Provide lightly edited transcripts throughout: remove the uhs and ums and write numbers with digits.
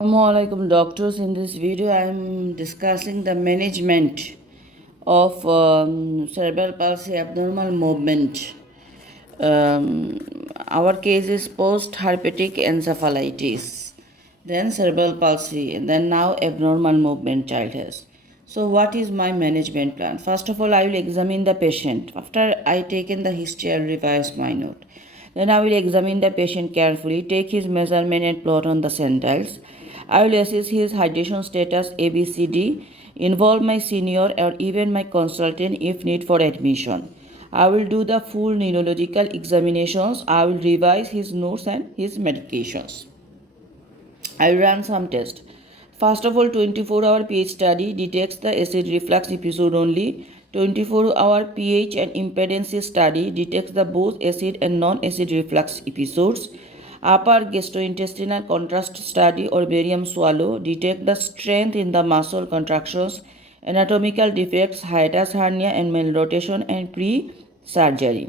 Assalamualaikum doctors. In this video, I am discussing the management of cerebral palsy abnormal movement. Our case is post herpetic encephalitis, then cerebral palsy, and then now abnormal movement child has. So, what is my management plan? First of all, I will examine the patient. After I taken the history, I will revise my note. Then I will examine the patient carefully, take his measurement and plot on the centiles. I will assess his hydration status ABCD, involve my senior or even my consultant if need for admission. I will do the full neurological examinations. I will revise his notes and his medications. I will run some tests. First of all, 24-hour pH study detects the acid reflux episode only. 24-hour pH and impedance study detects the both acid and non-acid reflux episodes. Upper gastrointestinal contrast study or barium swallow detect the strength in the muscle contractions, anatomical defects, hiatus hernia and malrotation and pre-surgery.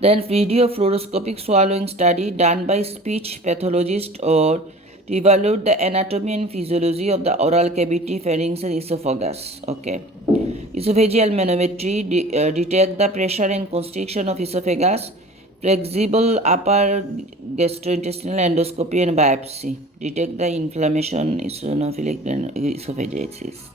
Then video fluoroscopic swallowing study done by speech pathologist or to evaluate the anatomy and physiology of the oral cavity, pharynx and esophagus. Okay. Esophageal manometry detect the pressure and constriction of esophagus. Flexible upper gastrointestinal endoscopy and biopsy detect the inflammation, eosinophilic esophagitis.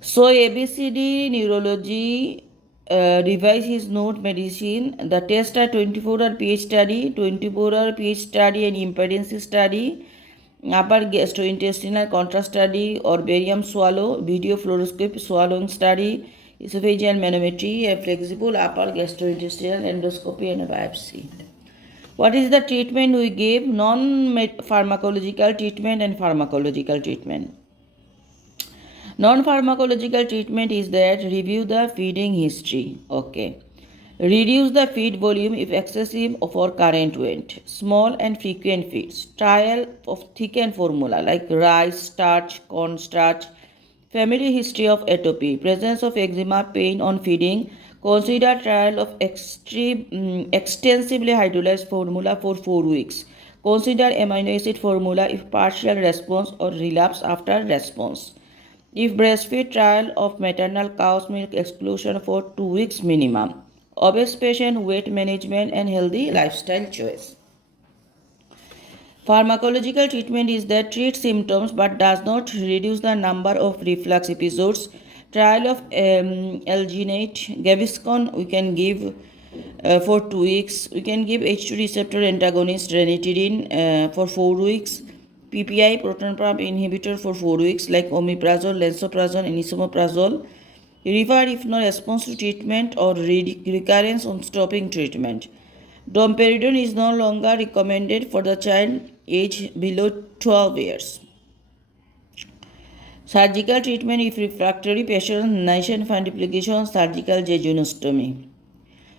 So ABCD neurology revise his note medicine. The test are 24-hour pH study, 24-hour pH study and impedance study, upper gastrointestinal contrast study or barium swallow, video fluoroscope swallowing study, esophageal manometry, a flexible upper gastrointestinal endoscopy and a biopsy. What is the treatment we gave? Non-pharmacological treatment and pharmacological treatment. Non-pharmacological treatment is that review the feeding history. Okay. Reduce the feed volume if excessive for current weight. Small and frequent feeds. Trial of thickened formula like rice, starch, corn starch. Family history of atopy. Presence of eczema, pain on feeding. Consider trial of extensively hydrolyzed formula for 4 weeks. Consider amino acid formula if partial response or relapse after response. If breastfeed, trial of maternal cow's milk exclusion for 2 weeks minimum. Obese patient, weight management and healthy lifestyle choice. Pharmacological treatment is that treats symptoms but does not reduce the number of reflux episodes. Trial of alginate, Gaviscon we can give for 2 weeks. We can give H2 receptor antagonist ranitidine for 4 weeks. PPI, proton pump inhibitor for 4 weeks like omeprazole, lansoprazole, and esomeprazole. Refer if no response to treatment or recurrence on stopping treatment. Domperidone is no longer recommended for the child age below 12 years. Surgical treatment if refractory patient, Nissen fundoplication, surgical jejunostomy.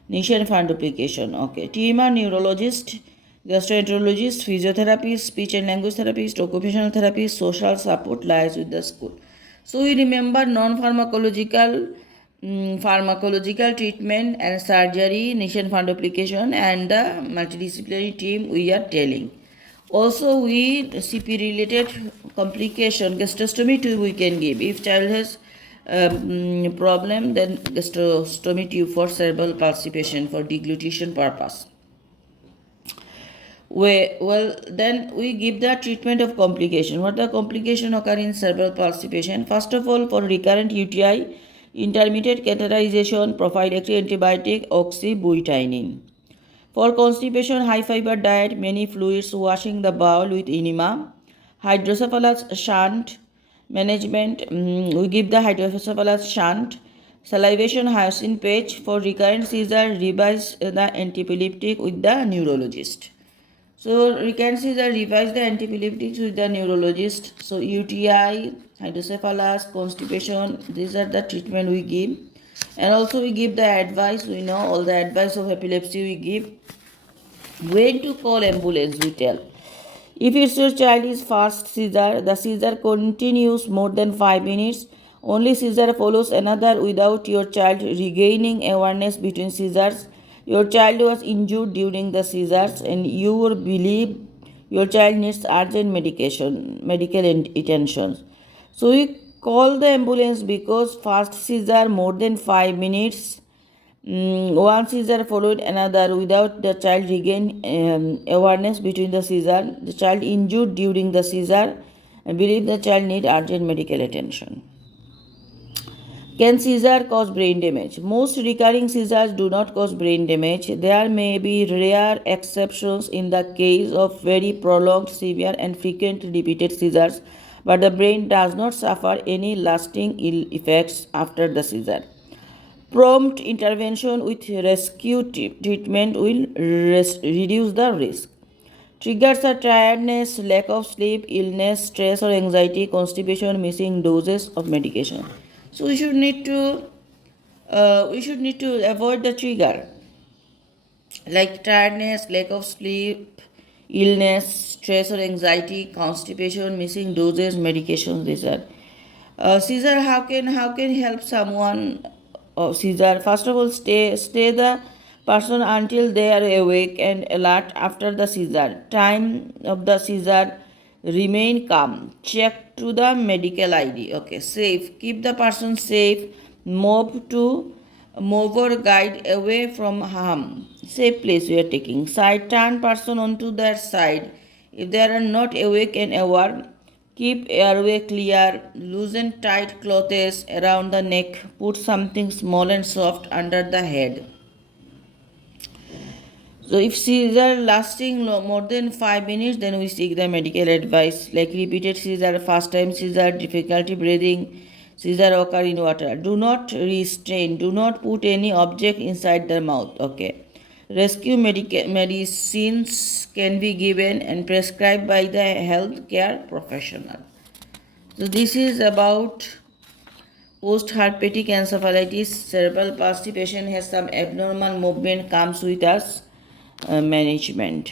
Nissen fundoplication, okay. Tumor neurologist, gastroenterologist, physiotherapist, speech and language therapist, occupational therapist, social support lies with the school. So we remember non-pharmacological, pharmacological treatment and surgery, Nissen fundoplication and the multidisciplinary team we are telling. Also we CP related complication, gastrostomy tube we can give. If child has problem, then gastrostomy tube for cerebral palsy patient for deglutition purpose. Then we give the treatment of complication. What the complication occur in cerebral palsy patient? First of all, for recurrent UTI, intermittent catheterization, prophylactic antibiotic, oxybutynin. For constipation, high fiber diet, many fluids, washing the bowel with enema, hydrocephalus shunt management. We give the hydrocephalus shunt. Salivation hyacinth patch. For recurrent seizure, revise the antiepileptic with the neurologist. So recurrent seizure, revise the antiepileptics with the neurologist. So UTI, hydrocephalus, constipation, these are the treatment we give. And also we give the advice, we know all the advice of epilepsy we give. When to call ambulance, we tell. If it's your child is first seizure, the seizure continues more than 5 minutes, only seizure follows another without your child regaining awareness between seizures. Your child was injured during the seizures and you believe Your child needs urgent medical attention. So we call the ambulance because first seizure more than 5 minutes. One seizure followed another without the child regain awareness between the seizure. The child injured during the seizure and believe the child need urgent medical attention. Can seizure cause brain damage? Most recurring seizures do not cause brain damage. There may be rare exceptions in the case of very prolonged, severe, and frequent repeated seizures, but the brain does not suffer any lasting ill effects after the seizure. Prompt intervention with rescue treatment will reduce the risk. Triggers are tiredness, lack of sleep, illness, stress or anxiety, constipation, missing doses of medication. So we should need to avoid the trigger like tiredness, lack of sleep, illness, stress or anxiety, constipation, missing doses, medications. These are seizure. How can help someone seizure? First of all, stay the person until they are awake and alert after the seizure. Time of the seizure, remain calm. Check to the medical ID. Okay, safe. Keep the person safe. Move or guide away from harm. Safe place we are taking. Side turn person onto their side. If they are not awake and aware, keep airway clear. Loosen tight clothes around the neck. Put something small and soft under the head. So if seizure lasting more than 5 minutes, then we seek the medical advice like repeated seizure, first time seizure, difficulty breathing, seizure occur in water. Do not restrain, do not put any object inside the mouth. Okay. Rescue medicines can be given and prescribed by the healthcare professional. So this is about post-herpetic encephalitis. Cerebral palsy patient has some abnormal movement comes with us management.